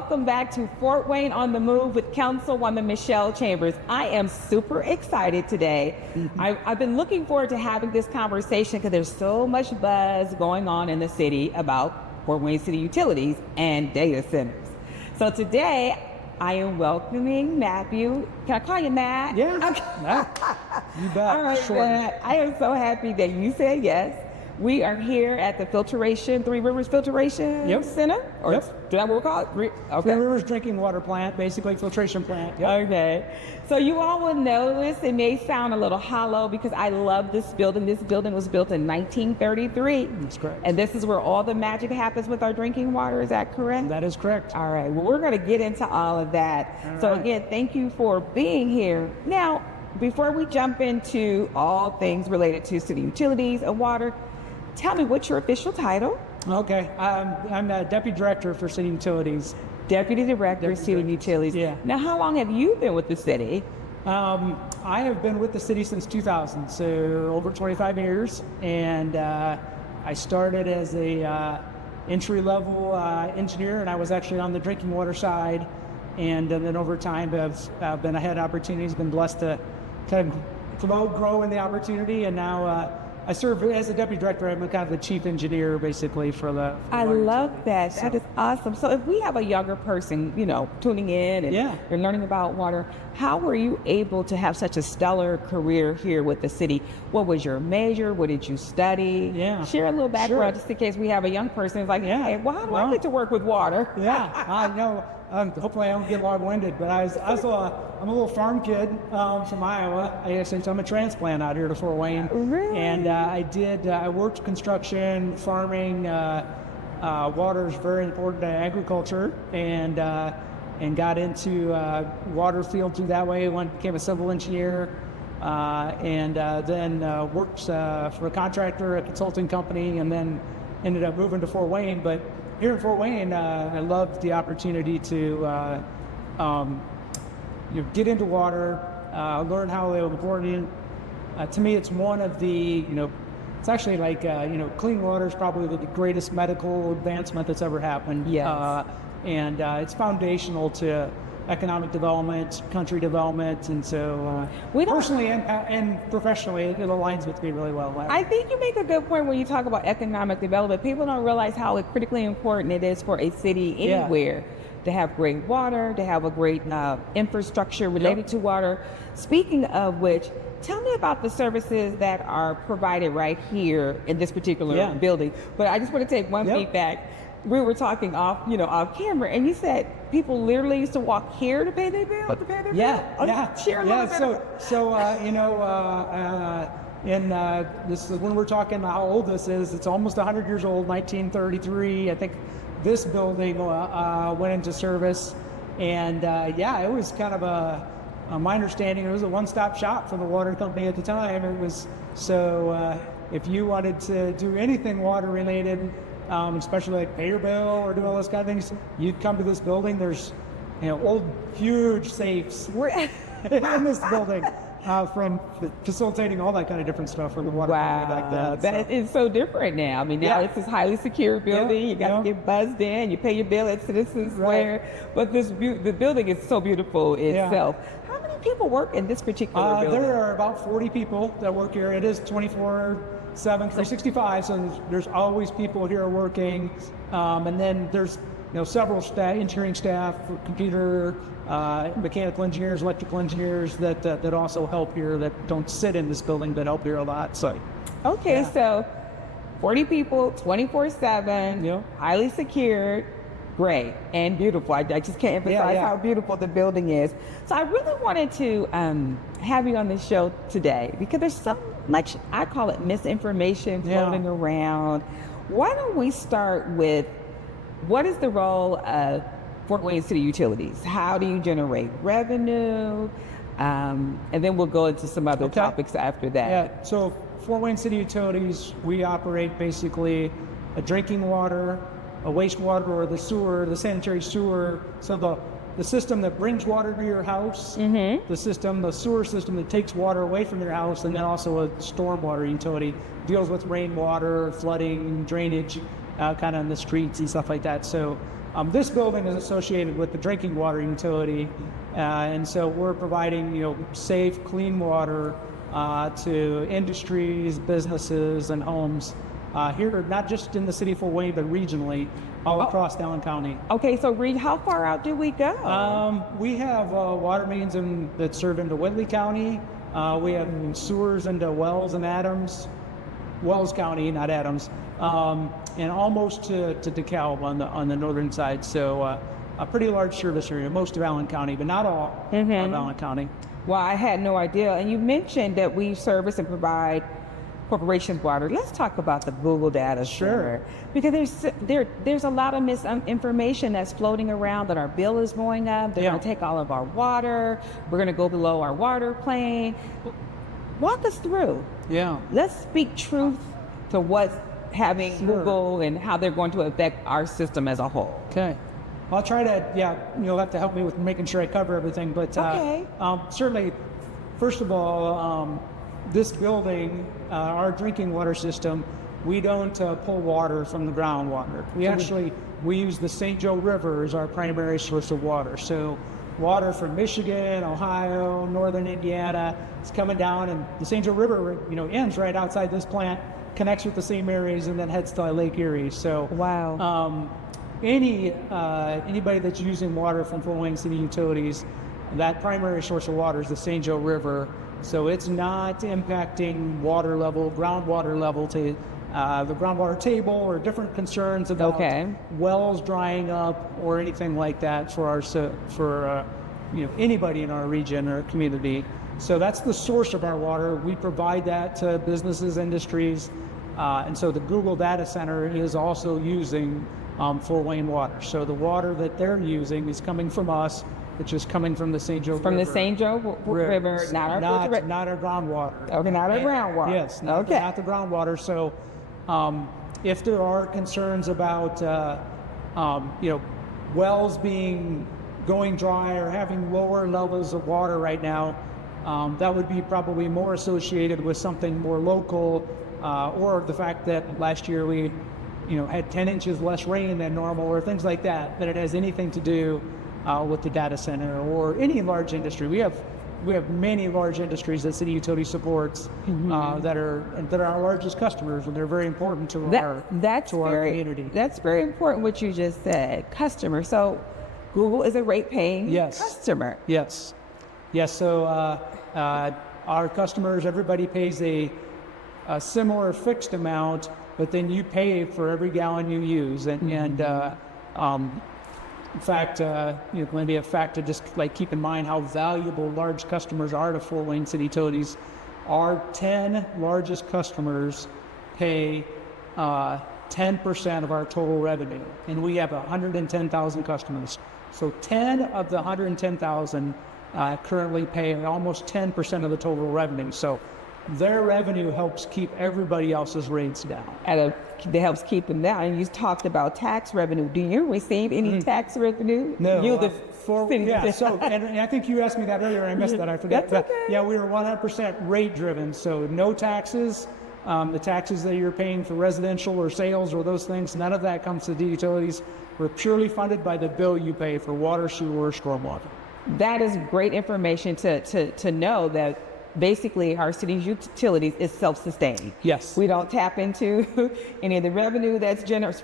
welcome back to Fort Wayne on the Move with Councilwoman Michelle Chambers. I am super excited today. I've been looking forward to having this conversation because there's so much buzz going on in the city about Fort Wayne City Utilities and data centers. So today, I am welcoming Matthew. Can I call you Matt? Yeah, Okay. you bet. All right, Sure. Matt. I am so happy that you said yes. We are here at the Three Rivers Filtration Center? Or Yep. is that what we call it? Okay. Three Rivers drinking water plant, basically filtration plant. Yep. Okay. So you all will notice it may sound a little hollow because I love this building. This building was built in 1933. That's correct. And this is where all the magic happens with our drinking water. Is that correct? That is correct. All right. Well, we're going to get into all of that. All So right. again, thank you for being here. Now, before we jump into all things related to city utilities and water, tell me what's your official title? Okay, I'm the Deputy Director for City Utilities. Deputy Director, City Utilities. Yeah. Now, how long have you been with the city? I have been with the city since 2000, so over 25 years, and I started as a entry-level engineer, and I was actually on the drinking water side, and then over time I've been had opportunities, been blessed to kind of promote, grow in the opportunity, and now I serve as a deputy director. I'm kind of the chief engineer, basically, for the. I love that. That is awesome. So if we have a younger person, tuning in and they're learning about water, how were you able to have such a stellar career here with the city? What was your major? What did you study? Yeah. Share a little background Sure. just in case we have a young person who's like, hey, well, how do I get to work with water? Yeah, I know. Hopefully I don't get long-winded, but I'm a little farm kid from Iowa. I'm a transplant out here to Fort Wayne. Really? And I worked construction, farming. Water is very important to agriculture, and got into water field through that way. Became a civil engineer, and then worked for a contractor, a consulting company, and then ended up moving to Fort Wayne. But here in Fort Wayne, I loved the opportunity to get into water, learn how they're important. To me, it's one of the, it's actually like, clean water is probably the greatest medical advancement that's ever happened. Yes. And it's foundational to economic development, country development, and so personally and professionally, it aligns with me really well. I think you make a good point when you talk about economic development. People don't realize how critically important it is for a city anywhere to have great water, to have a great infrastructure related to water. Speaking of which, tell me about the services that are provided right here in this particular building. But I just want to take one feedback. We were talking off camera, and you said people literally used to walk here to pay their bill. Share a little bit. This is when we're talking how old this is. It's almost 100 years old, 1933. I think this building went into service, and it was kind of my understanding, it was a one-stop shop for the water company at the time. It was if you wanted to do anything water related. Especially like pay your bill or do all those kind of things, you'd come to this building. There's, old huge safes in this building from facilitating all that kind of different stuff for the water company back then. That is so different now. I mean, now it's this highly secure building. You got to get buzzed in. You pay your bill at Citizens Square. But the building is so beautiful itself. How many people work in this particular building? There are about 40 people that work here. It is 24/7, 365, so there's always people here working. And then there's several engineering staff, computer, mechanical engineers, electrical engineers that also help here, that don't sit in this building but help here a lot. So, so 40 people, 24/7, highly secured, great and beautiful. I just can't emphasize how beautiful the building is. So I really wanted to have you on the show today because there's so much, I call it misinformation floating around. Why don't we start with what is the role of Fort Wayne City Utilities? How do you generate revenue? And then we'll go into some other topics after that. Yeah, so Fort Wayne City Utilities, we operate basically a drinking water, a wastewater, or the sewer, the sanitary sewer. So the system that brings water to your house, the sewer system that takes water away from your house, and then also a stormwater utility, deals with rainwater, flooding, drainage, kind of in the streets and stuff like that. So This building is associated with the drinking water utility, and so we're providing, safe, clean water to industries, businesses, and homes here, not just in the city of Fort Wayne, but regionally, all across Allen County. Okay, so Reed, how far out do we go? We have water mains that serve into Whitley County. We have sewers into Wells and Adams, Wells County, not Adams, and almost to DeKalb on the northern side. So a pretty large service area, most of Allen County, but not all of Allen County. Well, I had no idea. And you mentioned that we service and provide corporations water. Let's talk about the Google data center. Because there's a lot of misinformation that's floating around that our bill is going up. They're going to take all of our water. We're going to go below our water plane. Walk us through. Yeah. Let's speak truth to what's having Google and how they're going to affect our system as a whole. Okay. I'll try to, you'll have to help me with making sure I cover everything. But certainly, first of all, this building, our drinking water system, we don't pull water from the groundwater. We use the St. Joe River as our primary source of water. So water from Michigan, Ohio, northern Indiana, it's coming down, and the St. Joe River, ends right outside this plant, connects with the same areas, and then heads to Lake Erie. So anybody that's using water from Fort Wayne City Utilities, that primary source of water is the St. Joe River. So it's not impacting water level, groundwater level to the groundwater table, or different concerns about wells drying up or anything like that for anybody in our region or community. So that's the source of our water. We provide that to businesses, industries, and so the Google data center is also using Fort Wayne water. So the water that they're using is coming from us. It's just coming from the St. Joe River. From the St. Joe River, not our groundwater. Okay, not our groundwater. Yes, not the groundwater. So if there are concerns about wells going dry or having lower levels of water right now, that would be probably more associated with something more local, or the fact that last year we had 10 inches less rain than normal, or things like that, that it has anything to do with the data center or any large industry. We have many large industries that City Utility supports that are our largest customers, and they're very important to our community. That's very important what you just said, customer. So Google is a rate-paying customer. Yes. So our customers, everybody pays a similar fixed amount, but then you pay for every gallon you use, in fact, going to be a fact to just keep in mind how valuable large customers are to Fort Wayne City Utilities. Our 10 largest customers pay 10% of our total revenue, and we have 110,000 customers. So 10 of the 110,000 currently pay almost 10% of the total revenue. So their revenue helps keep everybody else's rates down. That helps keep them down. And you talked about tax revenue. Do you receive any tax revenue? No. And I think you asked me that earlier. I missed that. I forgot. That's okay. Yeah, we were 100% rate driven. So no taxes. The taxes that you're paying for residential or sales or those things, none of that comes to the utilities. We're purely funded by the bill you pay for water, sewer, stormwater. That is great information to know that basically our city's utilities is self-sustaining. Yes. We don't tap into any of the revenue that's generated,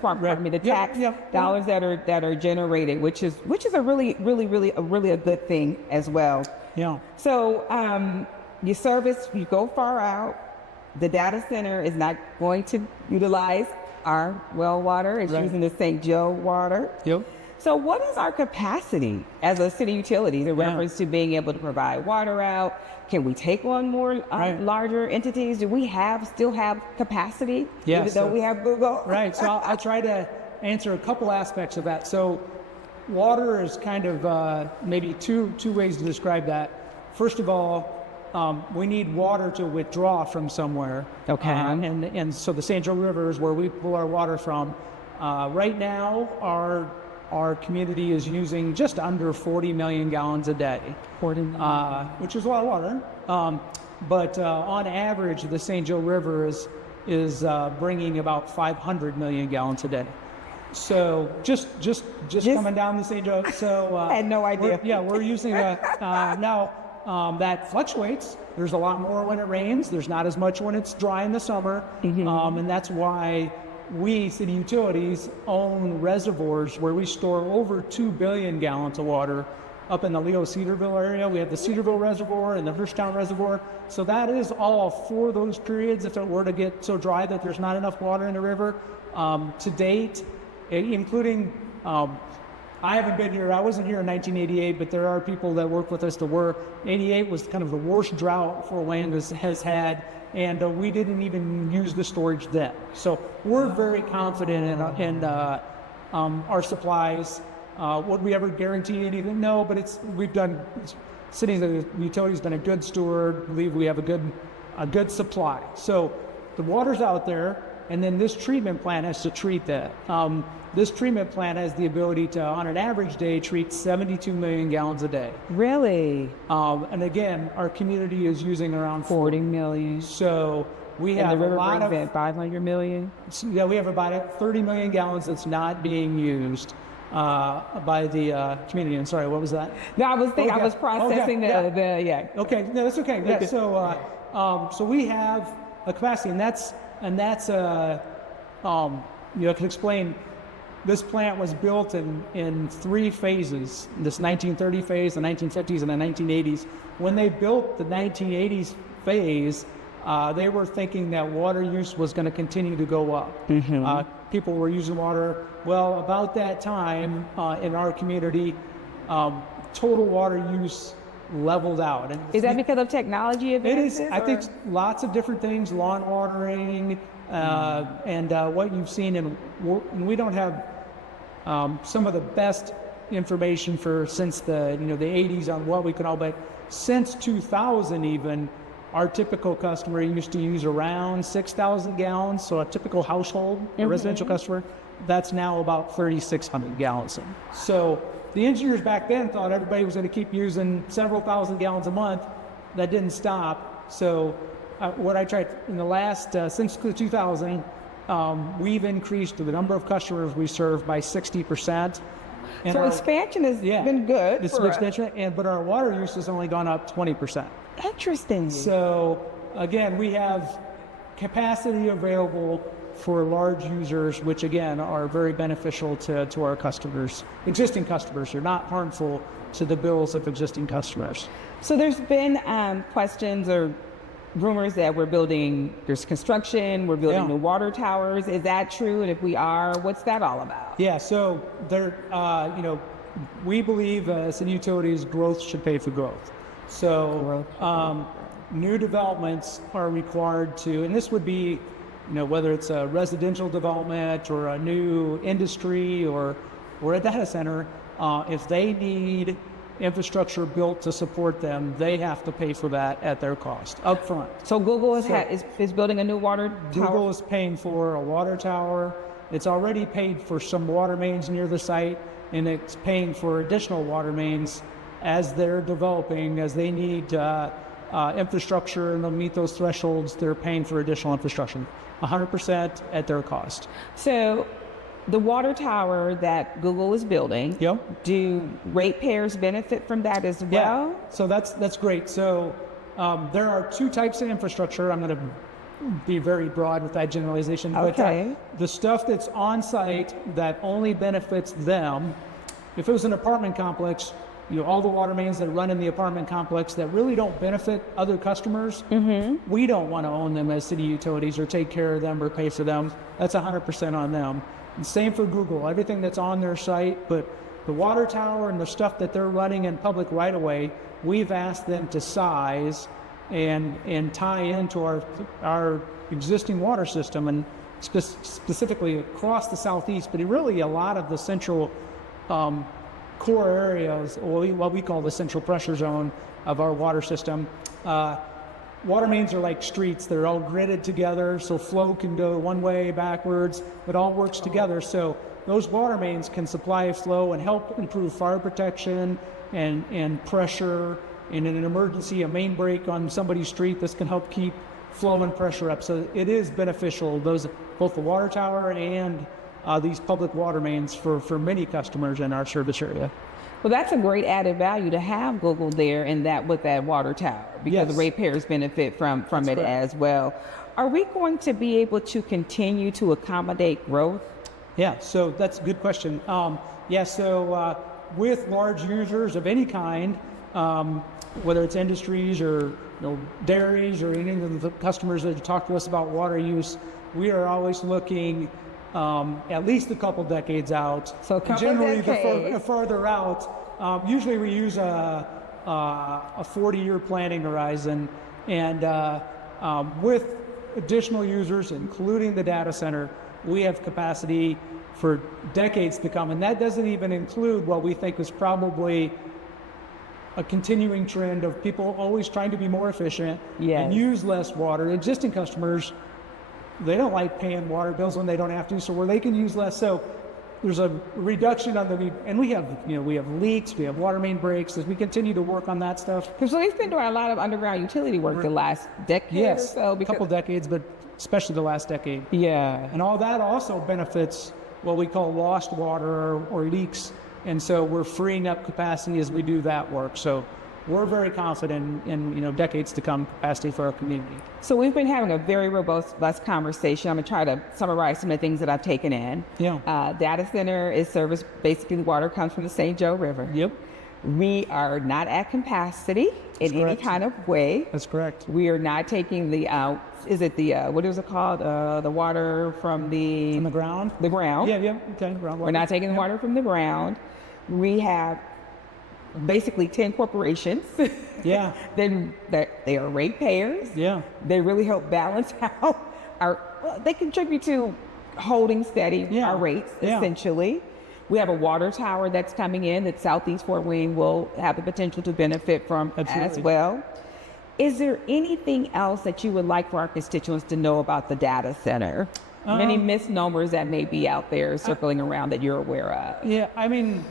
the tax dollars that are generated, which is a really a good thing as well. Yeah. So you go far out. The data center is not going to utilize our well water. It's using the St. Joe water. Yep. So what is our capacity as a city utility in reference to being able to provide water out? Can we take on more larger entities? Do we still have capacity, even though we have Google? Right. So I'll try to answer a couple aspects of that. So water is kind of maybe two ways to describe that. First of all, we need water to withdraw from somewhere. Okay. And so the St. Joe River is where we pull our water from. Right now, our community is using just under 40 million gallons a day, which is a lot of water. But on average, the St. Joe River is bringing about 500 million gallons a day. So just coming down the St. Joe. So I had no idea. we're using now. That fluctuates. There's a lot more when it rains. There's not as much when it's dry in the summer, and that's why we, city utilities, own reservoirs where we store over 2 billion gallons of water. Up in the Leo-Cedarville area, we have the Cedarville Reservoir and the Hirschtown Reservoir. So that is all for those periods if it were to get so dry that there's not enough water in the river. To date, including, I haven't been here, I wasn't here in 1988, but there are people that work with us that were. 88 was kind of the worst drought Fort Wayne has had, and we didn't even use the storage then. So we're very confident in our supplies. Would we ever guarantee anything? No, but City Utilities done a good steward. Believe we have a good supply. So the water's out there, and then this treatment plant has to treat that. This treatment plant has the ability to, on an average day, treat 72 million gallons a day. Really? And again, our community is using around 40 million. So we have and the river a lot brings of in 500 million. Yeah, we have about 30 million gallons that's not being used by the community. I'm sorry, what was that? No, I was thinking, I was processing the. Okay, no, that's okay. Yeah, so we have a capacity, and that's I can explain. This plant was built in 3 phases, this 1930 phase, the 1950s, and the 1980s. When they built the 1980s phase, they were thinking that water use was going to continue to go up. People were using water. Well, about that time in our community, total water use leveled out. And is that because of technology advances? It is. I think lots of different things, lawn watering, and what you've seen. And we don't have some of the best information since the 80s on what we could all, but since 2000 even, our typical customer used to use around 6,000 gallons. So a typical household, a residential customer, that's now about 3,600 gallons. So the engineers back then thought everybody was going to keep using several thousand gallons a month. That didn't stop. So what I tried in the last, since 2000, we've increased the number of customers we serve by 60%. And so expansion has been good. It's expansion, but our water use has only gone up 20%. Interesting. So again, we have capacity available for large users, which again are very beneficial to our customers. Existing customers are not harmful to the bills of existing customers. So there's been questions or rumors that there's construction, we're building new water towers. Is that true? And if we are, what's that all about? Yeah, so we believe as in utilities, growth should pay for growth. So new developments are required to, and this would be, whether it's a residential development or a new industry or a data center, if they need infrastructure built to support them, they have to pay for that at their cost up front. So Google is building a new water tower? Google is paying for a water tower. It's already paid for some water mains near the site, and it's paying for additional water mains as they're developing, as they need infrastructure and they'll meet those thresholds. They're paying for additional infrastructure, 100% at their cost. So the water tower that Google is building, do ratepayers benefit from that as well? Yeah, so that's great. So there are 2 types of infrastructure. I'm going to be very broad with that generalization. Okay. But the stuff that's on site that only benefits them, if it was an apartment complex, all the water mains that run in the apartment complex that really don't benefit other customers, we don't want to own them as city utilities or take care of them or pay for them. That's 100% on them. And same for Google, everything that's on their site, but the water tower and the stuff that they're running in public right away, we've asked them to size and tie into our existing water system, and specifically across the southeast, but really a lot of the central core areas, or what we call the central pressure zone of our water system. Water mains are like streets. They're all gridded together, so flow can go one way backwards. It all works together. So those water mains can supply flow and help improve fire protection and pressure. And in an emergency, a main break on somebody's street, this can help keep flow and pressure up. So it is beneficial, both the water tower and these public water mains for many customers in our service area. Well, that's a great added value to have Google there and that with that water tower, because the ratepayers benefit from it as well. Are we going to be able to continue to accommodate growth? Yeah, so that's a good question. So with large users of any kind, whether it's industries or dairies or any of the customers that talk to us about water use, we are always looking at least a couple decades out. So generally, the farther out, usually we use a 40-year planning horizon, and with additional users, including the data center, we have capacity for decades to come, and that doesn't even include what we think is probably a continuing trend of people always trying to be more efficient and use less water. Existing customers, they don't like paying water bills when they don't have to, so where they can use less. So there's a reduction on the, and we have leaks, we have water main breaks as we continue to work on that stuff. So they've been doing a lot of underground utility work the last decade. Yes, or so, a couple decades, but especially the last decade. Yeah. And all that also benefits what we call lost water or leaks. And so we're freeing up capacity as we do that work. So we're very confident in decades to come capacity for our community. So we've been having a very robust conversation. I'm gonna try to summarize some of the things that I've taken in. Yeah. Data center is serviced, basically the water comes from the St. Joe River. Yep. We are not at capacity in any kind of way. That's correct. We are not taking the, what is it called? The water from the ground? The ground. Yeah, okay, ground water. We're not taking the water from the ground. We have basically 10 corporations. Yeah. Then they are ratepayers. Yeah. They really help balance out they contribute to holding steady our rates, essentially. We have a water tower that's coming in that Southeast Fort Wayne will have the potential to benefit from as well. Is there anything else that you would like for our constituents to know about the data center? Many misnomers that may be out there circling around that you're aware of. Yeah, I mean,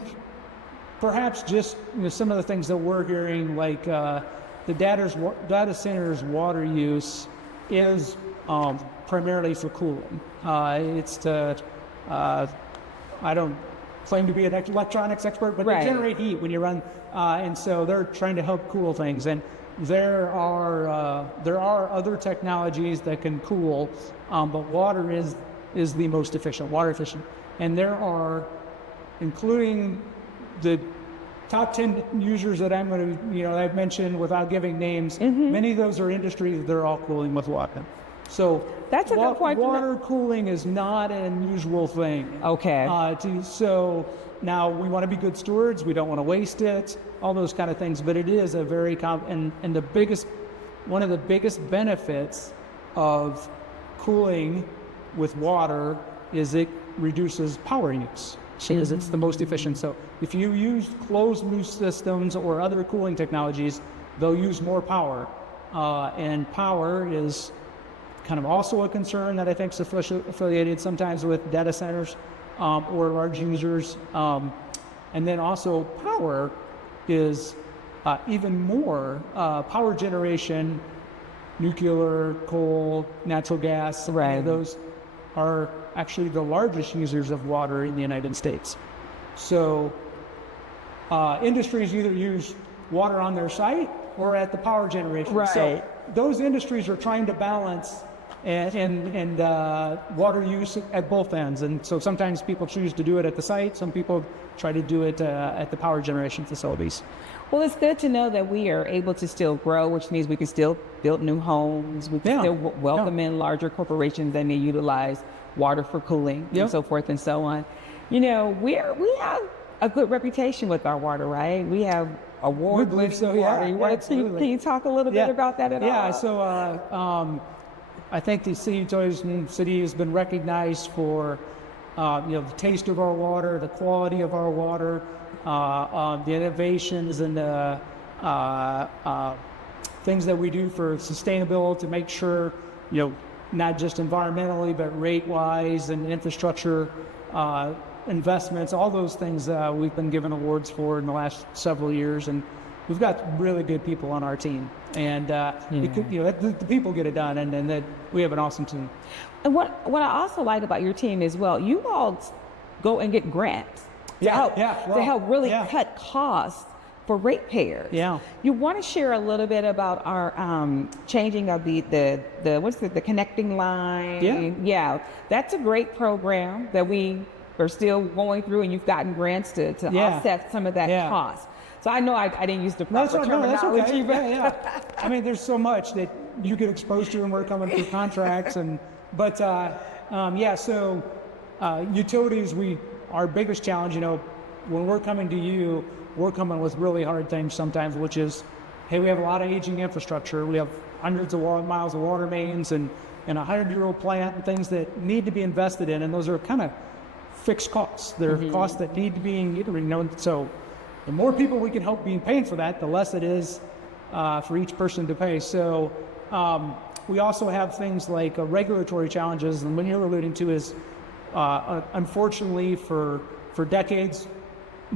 perhaps just some of the things that we're hearing, like the data center's water use is primarily for cooling. It's to, I don't claim to be an electronics expert, but they generate heat when you run, and so they're trying to help cool things. And there are other technologies that can cool, but water is the most efficient, water efficient. And there are, including the top 10 users that I'm going to, I've mentioned without giving names, many of those are industries that are all cooling with water. So that's a good point. Water cooling is not an unusual thing. Okay. So now we want to be good stewards. We don't want to waste it, all those kind of things. But it is a very and one of the biggest benefits of cooling with water is it reduces power use because it's the most efficient. So if you use closed-loop systems or other cooling technologies, they'll use more power, and power is kind of also a concern that I think is affiliated sometimes with data centers or large users. And then also power is even more power generation, nuclear, coal, natural gas. Those are actually the largest users of water in the United States. So industries either use water on their site or at the power generation. So those industries are trying to balance and water use at both ends. And so sometimes people choose to do it at the site. Some people try to do it at the power generation facilities. Well, it's good to know that we are able to still grow, which means we can still build new homes. We can still welcome in larger corporations that may utilize water for cooling and so forth and so on. We have a good reputation with our water, right? We have award-winning water. Can you talk a little bit about that at all? Yeah, so I think the city has been recognized for the taste of our water, the quality of our water, the innovations and the things that we do for sustainability to make sure, not just environmentally, but rate-wise and infrastructure investments, all those things we've been given awards for in the last several years. And we've got really good people on our team, and the people get it done, and that we have an awesome team. And what I also like about your team as well, you all go and get grants to help really cut costs for ratepayers. Yeah. You want to share a little bit about our changing of the connecting line? Yeah. Yeah, that's a great program that we are still going through, and you've gotten grants to offset some of that cost. So I know I didn't use the proper terminology. That's okay. Yeah. I mean, there's so much that you get exposed to when we're coming through contracts, but utilities, our biggest challenge, when we're coming to you, we're coming with really hard things sometimes, which is, hey, we have a lot of aging infrastructure. We have hundreds of miles of water mains and a 100-year-old plant and things that need to be invested in, and those are kind of fixed costs. They're costs that need to be, so the more people we can help being paid for that, the less it is for each person to pay. So we also have things like regulatory challenges, and what you're alluding to is, unfortunately, for decades,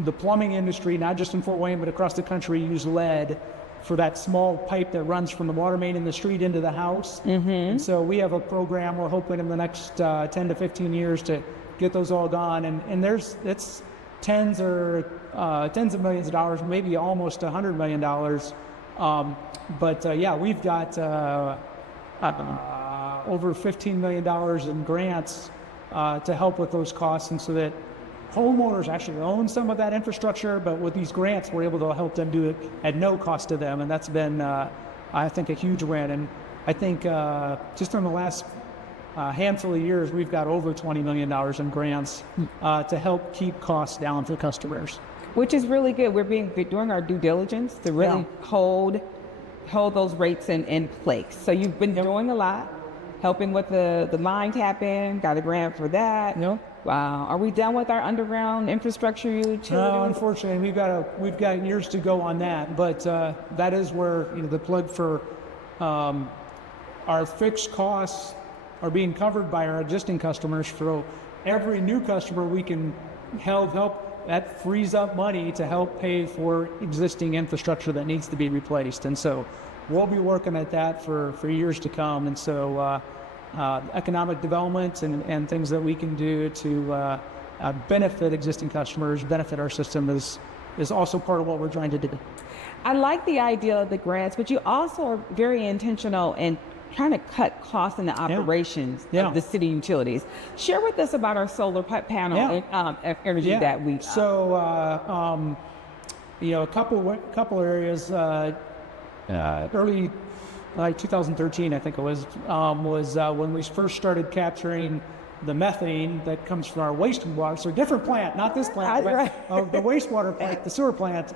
the plumbing industry, not just in Fort Wayne, but across the country, used lead for that small pipe that runs from the water main in the street into the house. And so we have a program we're hoping in the next 10 to 15 years to get those all gone. And it's tens of millions of dollars, maybe almost $100 million. We've got over $15 million in grants to help with those costs, and so that homeowners actually own some of that infrastructure, but with these grants, we're able to help them do it at no cost to them, and that's been, I think, a huge win. And I think just in the last handful of years, we've got over $20 million in grants to help keep costs down for customers. Which is really good. We're doing our due diligence to really hold those rates in place. So you've been doing a lot, helping with the line tap in, got a grant for that. Wow. Are we done with our underground infrastructure utility? No, unfortunately, we've got years to go on that. But that is where the plug for our fixed costs are being covered by our existing customers. So every new customer we can help, that frees up money to help pay for existing infrastructure that needs to be replaced. And so we'll be working at that for years to come. And so economic development and things that we can do to benefit existing customers, benefit our system is also part of what we're trying to do. I like the idea of the grants, but you also are very intentional in trying to cut costs in the operations of the city utilities. Share with us about our solar panel energy that we. So, a couple areas. Early, like 2013, I think it was when we first started capturing the methane that comes from our wastewater. So, a different plant, not this plant, but the wastewater plant, the sewer plant,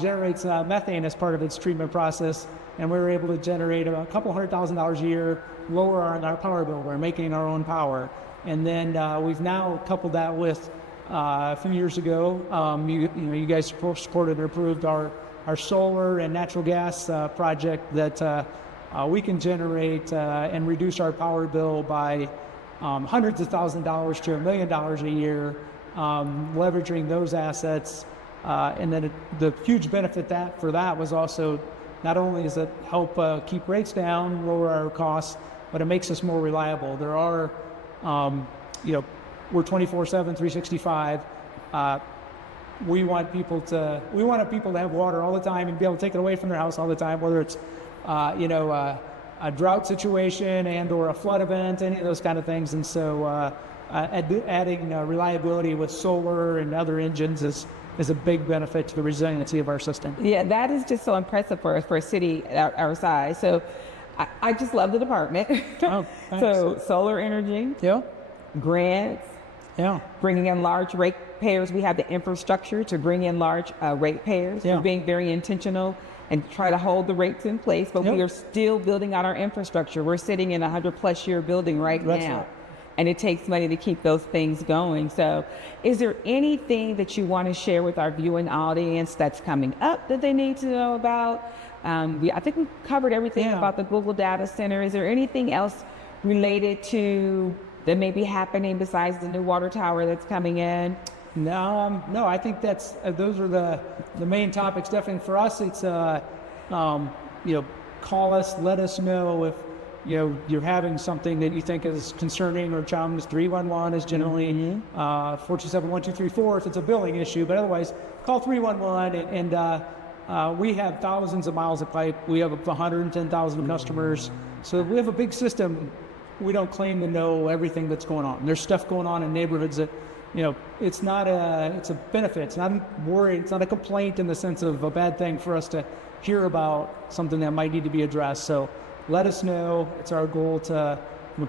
generates methane as part of its treatment process. And we were able to generate a couple $100,000 a year, lower our power bill. We're making our own power. And then we've now coupled that with, a few years ago, you guys supported and approved our solar and natural gas project that we can generate and reduce our power bill by hundreds of thousands of dollars to $1 million a year, leveraging those assets. And then the huge benefit for that was also, not only does it help keep rates down, lower our costs, but it makes us more reliable. There are, we're 24/7, 365. We want people to have water all the time and be able to take it away from their house all the time, whether it's, a drought situation and/or a flood event, any of those kind of things. And so, adding reliability with solar and other engines is a big benefit to the resiliency of our system. Yeah, that is just so impressive for us, for a city our size. So I just love the department. Oh, so solar energy, grants, bringing in large ratepayers. We have the infrastructure to bring in large ratepayers. We're being very intentional and try to hold the rates in place, but we are still building out our infrastructure. We're sitting in a 100+ year building right now. Right. And it takes money to keep those things going. So is there anything that you want to share with our viewing audience that's coming up that they need to know about? I think we covered everything about the Google Data Center. Is there anything else related to that may be happening besides the new water tower that's coming in? No, I think that's those are the main topics. Definitely for us, it's call us, let us know if you're having something that you think is concerning or challenging. 311 is generally 427-1234 if it's a billing issue, but otherwise call 311 and we have thousands of miles of pipe. We have 110,000 customers, so we have a big system. We don't claim to know everything that's going on. There's stuff going on in neighborhoods that it's a benefit. It's not a worry. It's not a complaint in the sense of a bad thing for us to hear about something that might need to be addressed. So let us know. It's our goal to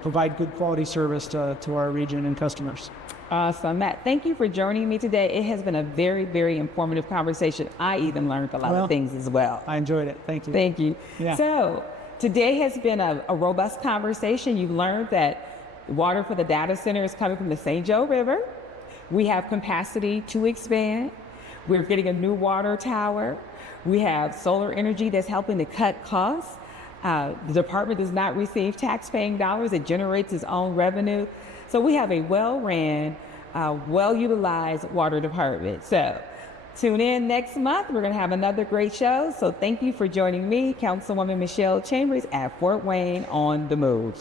provide good quality service to our region and customers. Awesome. Matt, thank you for joining me today. It has been a very, very informative conversation. I even learned a lot of things as well. I enjoyed it. Thank you. Thank you. Yeah. So today has been a robust conversation. You've learned that water for the data center is coming from the St. Joe River. We have capacity to expand. We're getting a new water tower. We have solar energy that's helping to cut costs. The department does not receive tax-paying dollars. It generates its own revenue. So we have a well-ran, well-utilized water department. So tune in next month. We're going to have another great show. So thank you for joining me, Councilwoman Michelle Chambers at Fort Wayne on the Move.